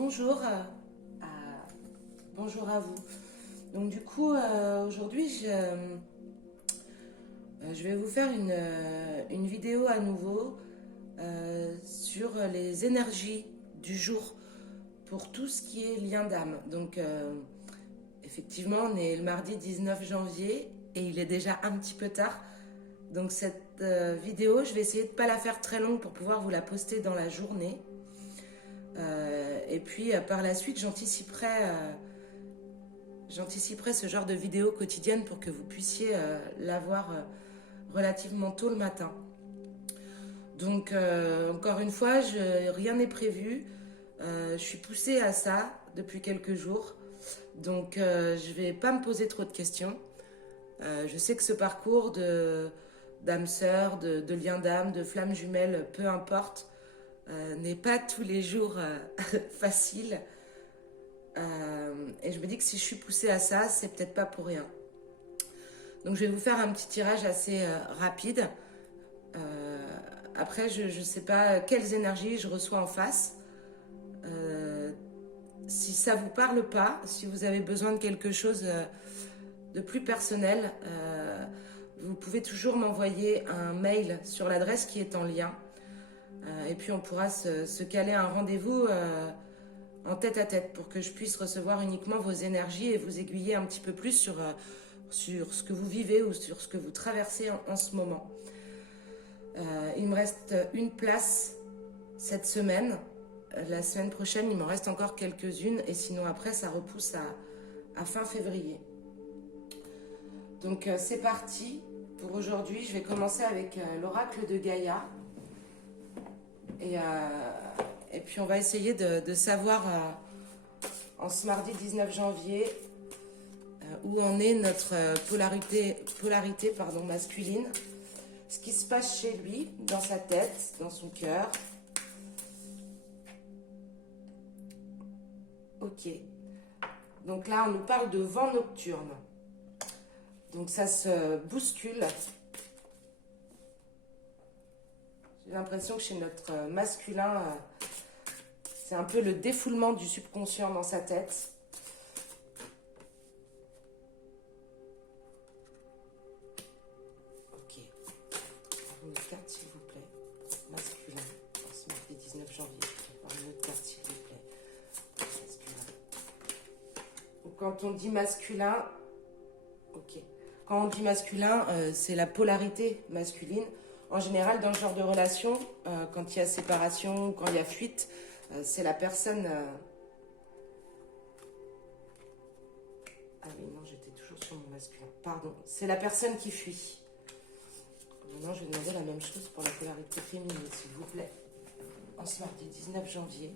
Bonjour, bonjour à vous. Donc du coup, aujourd'hui, je vais vous faire une vidéo à nouveau sur les énergies du jour pour tout ce qui est lien d'âme. Donc effectivement, on est le mardi 19 janvier et il est déjà un petit peu tard. Donc cette vidéo, je vais essayer de ne pas la faire très longue pour pouvoir vous la poster dans la journée. Et puis par la suite, j'anticiperai ce genre de vidéo quotidienne pour que vous puissiez la voir relativement tôt le matin. Donc encore une fois, rien n'est prévu. Je suis poussée à ça depuis quelques jours. Donc je ne vais pas me poser trop de questions. Je sais que ce parcours d'âme sœur, de lien d'âme, de flamme jumelle, peu importe, n'est pas tous les jours facile. Et je me dis que si je suis poussée à ça, c'est peut-être pas pour rien. Donc je vais vous faire un petit tirage assez rapide. Après, je ne sais pas quelles énergies je reçois en face. Si ça ne vous parle pas, si vous avez besoin de quelque chose de plus personnel, vous pouvez toujours m'envoyer un mail sur l'adresse qui est en lien. Et puis on pourra se caler un rendez-vous en tête à tête pour que je puisse recevoir uniquement vos énergies et vous aiguiller un petit peu plus sur ce que vous vivez ou sur ce que vous traversez en ce moment. Il me reste une place cette semaine. La semaine prochaine, il m'en reste encore quelques-unes et sinon après, ça repousse à fin février. Donc c'est parti pour aujourd'hui. Je vais commencer avec l'oracle de Gaïa. Et puis on va essayer de savoir en ce mardi 19 janvier où en est notre polarité masculine, ce qui se passe chez lui, dans sa tête, dans son cœur. Ok. Donc là, on nous parle de vent nocturne. Donc ça se bouscule. J'ai l'impression que chez notre masculin, c'est un peu le défoulement du subconscient dans sa tête. Ok. Une autre carte, s'il vous plaît. Masculin. Ce mardi 19 janvier. Une autre carte, s'il vous plaît. Masculin. Donc, quand on dit masculin, ok. Quand on dit masculin, c'est la polarité masculine. En général, dans ce genre de relation, quand il y a séparation, quand il y a fuite, c'est la personne... Ah oui, non, j'étais toujours sur mon masculin. Pardon, c'est la personne qui fuit. Maintenant, je vais demander la même chose pour la polarité féminine, s'il vous plaît. En ce mardi 19 janvier.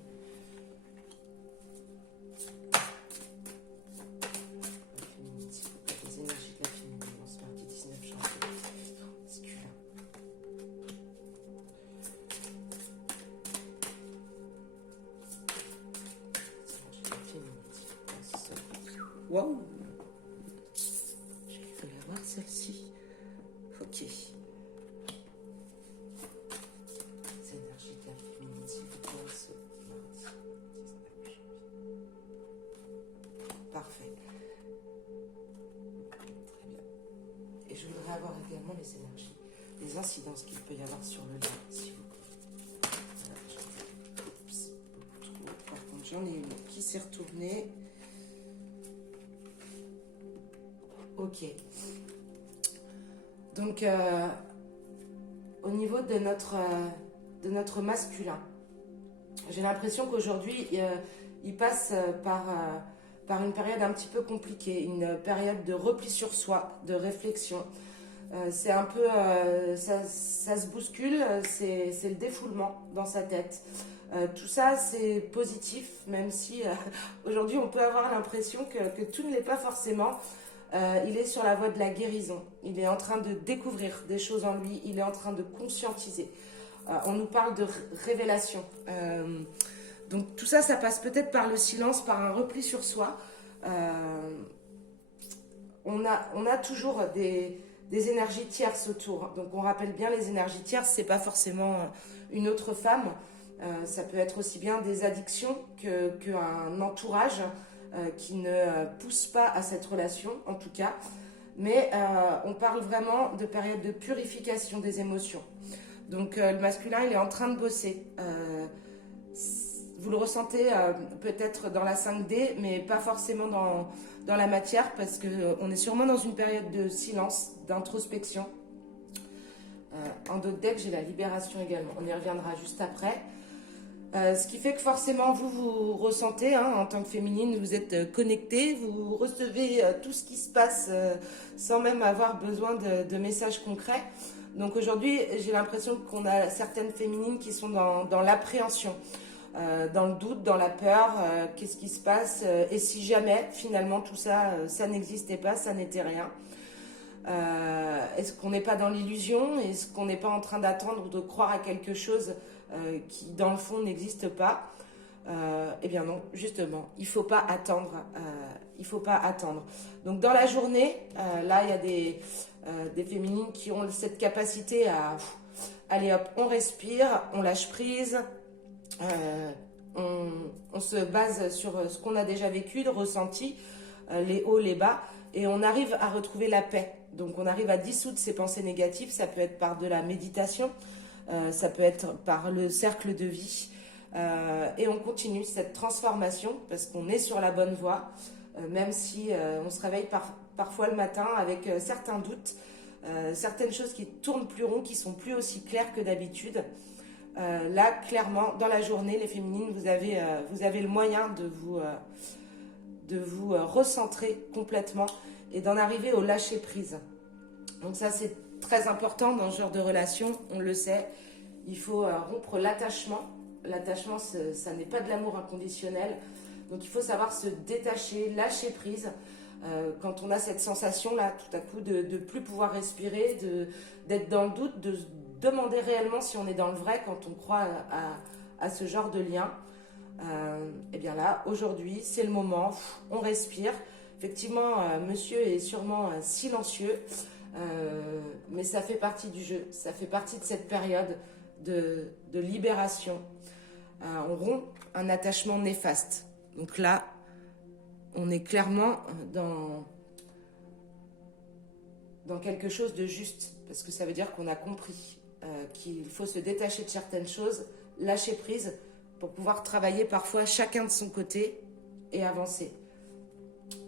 Les énergies de la féminine, en ce mardi 19 janvier. Waouh! Je vais la voir celle-ci. Ok. Les énergies de la féminine, s'il vous plaît, ce mardi 19 janvier. Parfait. Très bien. Et je voudrais avoir également les énergies, les incidences qu'il peut y avoir sur le lien, s'il vous plaît. Voilà, oups, beaucoup trop. Par contre, j'en ai une qui s'est retournée. Ok. Donc, au niveau de notre masculin, j'ai l'impression qu'aujourd'hui, il passe par une période un petit peu compliquée, une période de repli sur soi, de réflexion. C'est un peu, ça se bouscule, c'est le défoulement dans sa tête. Tout ça, c'est positif, même si aujourd'hui, on peut avoir l'impression que tout ne l'est pas forcément. Il est sur la voie de la guérison. Il est en train de découvrir des choses en lui. Il est en train de conscientiser. On nous parle de révélation. Donc tout ça, ça passe peut-être par le silence, par un repli sur soi. On a toujours des énergies tierces autour. Donc on rappelle bien les énergies tierces, c'est pas forcément une autre femme. Ça peut être aussi bien des addictions qu'un entourage qui ne pousse pas à cette relation, en tout cas. Mais on parle vraiment de période de purification des émotions. Donc le masculin, il est en train de bosser. Vous le ressentez peut-être dans la 5D, mais pas forcément dans la matière, parce qu'on est sûrement dans une période de silence, d'introspection. En d'autres decks, j'ai la libération également. On y reviendra juste après. Ce qui fait que forcément, vous ressentez, hein, en tant que féminine, vous êtes connecté, vous recevez tout ce qui se passe sans même avoir besoin de messages concrets. Donc aujourd'hui, j'ai l'impression qu'on a certaines féminines qui sont dans l'appréhension, dans le doute, dans la peur, qu'est-ce qui se passe, et si jamais, finalement, tout ça, ça n'existait pas, ça n'était rien. Est-ce qu'on n'est pas dans l'illusion? Est-ce qu'on n'est pas en train d'attendre ou de croire à quelque chose qui, dans le fond, n'existe pas? Eh bien non, justement, il ne faut pas attendre. Il faut pas attendre. Donc dans la journée, là, il y a des féminines qui ont cette capacité à... allez hop, on respire, on lâche prise, on se base sur ce qu'on a déjà vécu, ressenti, les hauts, les bas, et on arrive à retrouver la paix. Donc on arrive à dissoudre ces pensées négatives. Ça peut être par de la méditation, ça peut être par le cercle de vie, et on continue cette transformation parce qu'on est sur la bonne voie, même si on se réveille parfois le matin avec certains doutes, certaines choses qui tournent plus rond, qui sont plus aussi claires que d'habitude. Là, clairement, dans la journée, les féminines, vous avez le moyen de vous recentrer complètement et d'en arriver au lâcher prise. Donc ça, c'est très important dans ce genre de relation, on le sait. Il faut rompre l'attachement. L'attachement, ça n'est pas de l'amour inconditionnel. Donc il faut savoir se détacher, lâcher prise. Quand on a cette sensation-là, tout à coup, de ne plus pouvoir respirer, d'être dans le doute, de se demander réellement si on est dans le vrai quand on croit à ce genre de lien. Et bien là, aujourd'hui, c'est le moment, on respire. Effectivement, monsieur est sûrement silencieux, mais ça fait partie du jeu, ça fait partie de cette période de libération. On rompt un attachement néfaste. Donc là, on est clairement dans quelque chose de juste, parce que ça veut dire qu'on a compris qu'il faut se détacher de certaines choses, lâcher prise, pour pouvoir travailler parfois chacun de son côté et avancer.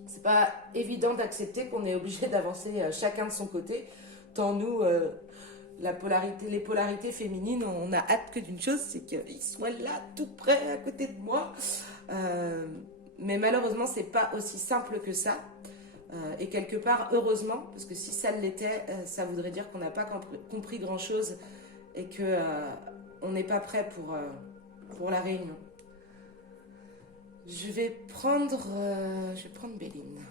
C'est pas évident d'accepter qu'on est obligé d'avancer chacun de son côté, tant nous, les polarités féminines, on a hâte que d'une chose, c'est qu'ils soient là, tout près, à côté de moi. Mais malheureusement, c'est pas aussi simple que ça. Et quelque part, heureusement, parce que si ça l'était, ça voudrait dire qu'on n'a pas compris grand-chose et qu'on n'est pas prêt pour la réunion. Je vais prendre Béline.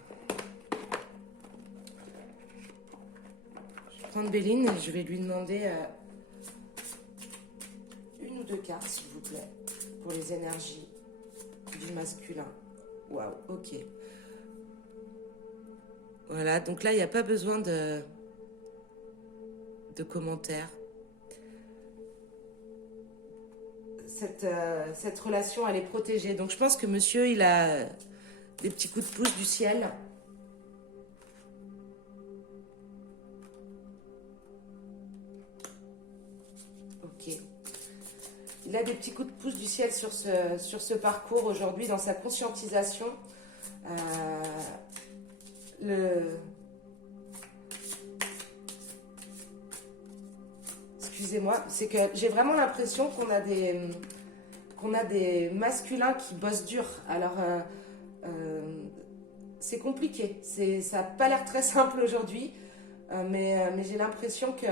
Je vais prendre Béline et je vais lui demander une ou deux cartes, s'il vous plaît, pour les énergies du masculin. Waouh, ok. Voilà, donc là, il n'y a pas besoin de commentaires. Cette relation, elle est protégée. Donc je pense que monsieur, il a des petits coups de pouce du ciel. Ok. Il a des petits coups de pouce du ciel sur ce parcours aujourd'hui, dans sa conscientisation. Excusez-moi, c'est que j'ai vraiment l'impression qu'on a des masculins qui bossent dur. Alors, c'est compliqué. Ça n'a pas l'air très simple aujourd'hui, mais j'ai l'impression qu'il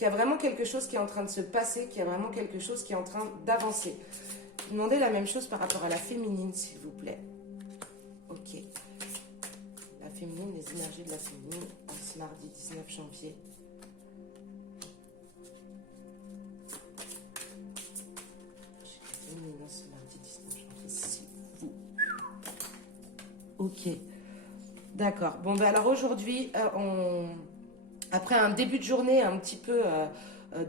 y a vraiment quelque chose qui est en train de se passer, qu'il y a vraiment quelque chose qui est en train d'avancer. Demandez la même chose par rapport à la féminine, s'il vous plaît. Ok. La féminine, les énergies de la féminine, ce mardi 19 janvier. Ce mardi 19 janvier, s'il vous. Ok. D'accord. Bon, ben alors aujourd'hui, après un début de journée un petit peu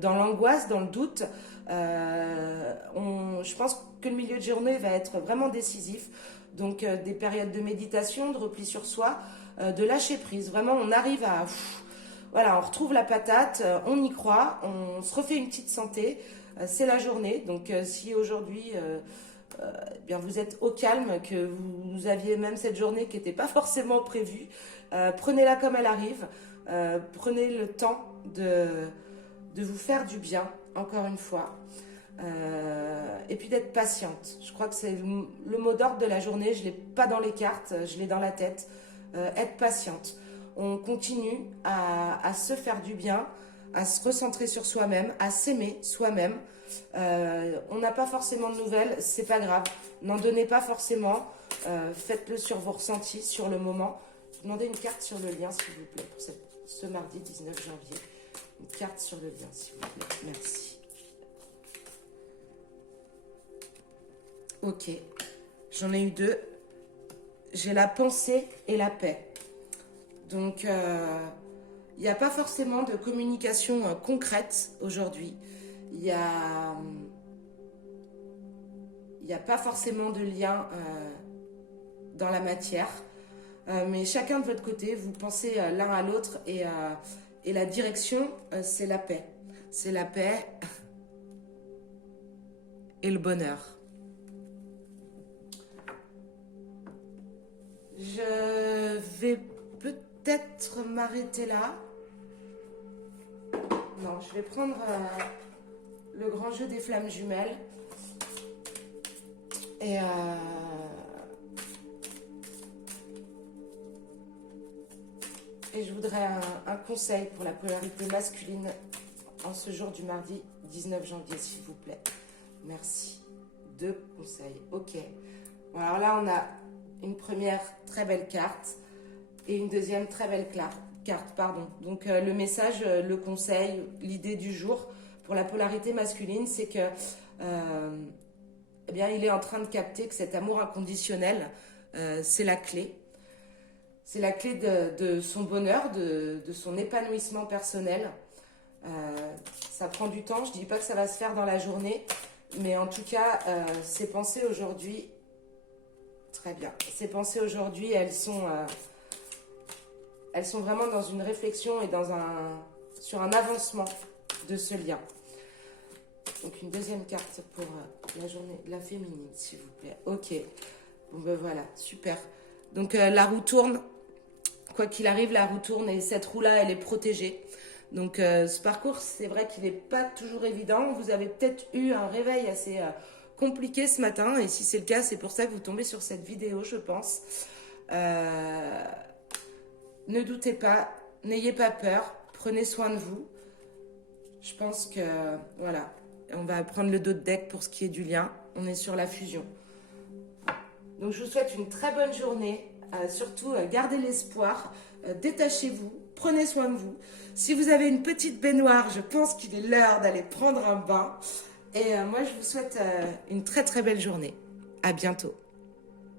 dans l'angoisse, dans le doute, Je pense que le milieu de journée va être vraiment décisif. Donc des périodes de méditation, de repli sur soi, de lâcher prise. Vraiment, on arrive à... voilà, on retrouve la patate, on y croit, on se refait une petite santé. C'est la journée. Donc si aujourd'hui... eh bien vous êtes au calme, que vous aviez même cette journée qui n'était pas forcément prévue, prenez-la comme elle arrive, prenez le temps de vous faire du bien, encore une fois, et puis d'être patiente. Je crois que c'est le mot d'ordre de la journée, je ne l'ai pas dans les cartes, je l'ai dans la tête, être patiente. On continue à se faire du bien, à se recentrer sur soi-même, à s'aimer soi-même. On n'a pas forcément de nouvelles, c'est pas grave. N'en donnez pas forcément. Faites-le sur vos ressentis, sur le moment. Demandez une carte sur le lien, s'il vous plaît, pour ce mardi 19 janvier. Une carte sur le lien, s'il vous plaît. Merci. Ok. J'en ai eu deux. J'ai la pensée et la paix. Donc, il n'y a pas forcément de communication concrète aujourd'hui. Il n'y a pas forcément de lien dans la matière. Mais chacun de votre côté, vous pensez l'un à l'autre et la direction, c'est la paix. C'est la paix et le bonheur. Je vais peut-être m'arrêter là. Non, je vais prendre le grand jeu des flammes jumelles. Et je voudrais un conseil pour la polarité masculine en ce jour du mardi 19 janvier, s'il vous plaît. Merci. 2 conseils. Ok. Bon, alors là, on a une première très belle carte et une deuxième très belle carte. Pardon. Donc, le message, le conseil, l'idée du jour pour la polarité masculine, c'est que eh bien, il est en train de capter que cet amour inconditionnel, c'est la clé. C'est la clé de son bonheur, de son épanouissement personnel. Ça prend du temps, je ne dis pas que ça va se faire dans la journée, mais en tout cas, ses pensées aujourd'hui, très bien, ses pensées aujourd'hui, elles sont vraiment dans une réflexion et sur un avancement de ce lien. Donc une deuxième carte pour la journée de la féminine, s'il vous plaît. Ok, bon ben voilà, super. Donc la roue tourne. Quoi qu'il arrive, la roue tourne et cette roue-là, elle est protégée. Donc ce parcours, c'est vrai qu'il n'est pas toujours évident. Vous avez peut-être eu un réveil assez compliqué ce matin. Et si c'est le cas, c'est pour ça que vous tombez sur cette vidéo, je pense. Ne doutez pas, n'ayez pas peur, prenez soin de vous. Je pense que, voilà, on va prendre le dos de deck pour ce qui est du lien. On est sur la fusion. Donc je vous souhaite une très bonne journée. Surtout, gardez l'espoir, détachez-vous, prenez soin de vous. Si vous avez une petite baignoire, je pense qu'il est l'heure d'aller prendre un bain. Et moi, je vous souhaite une très très belle journée. À bientôt.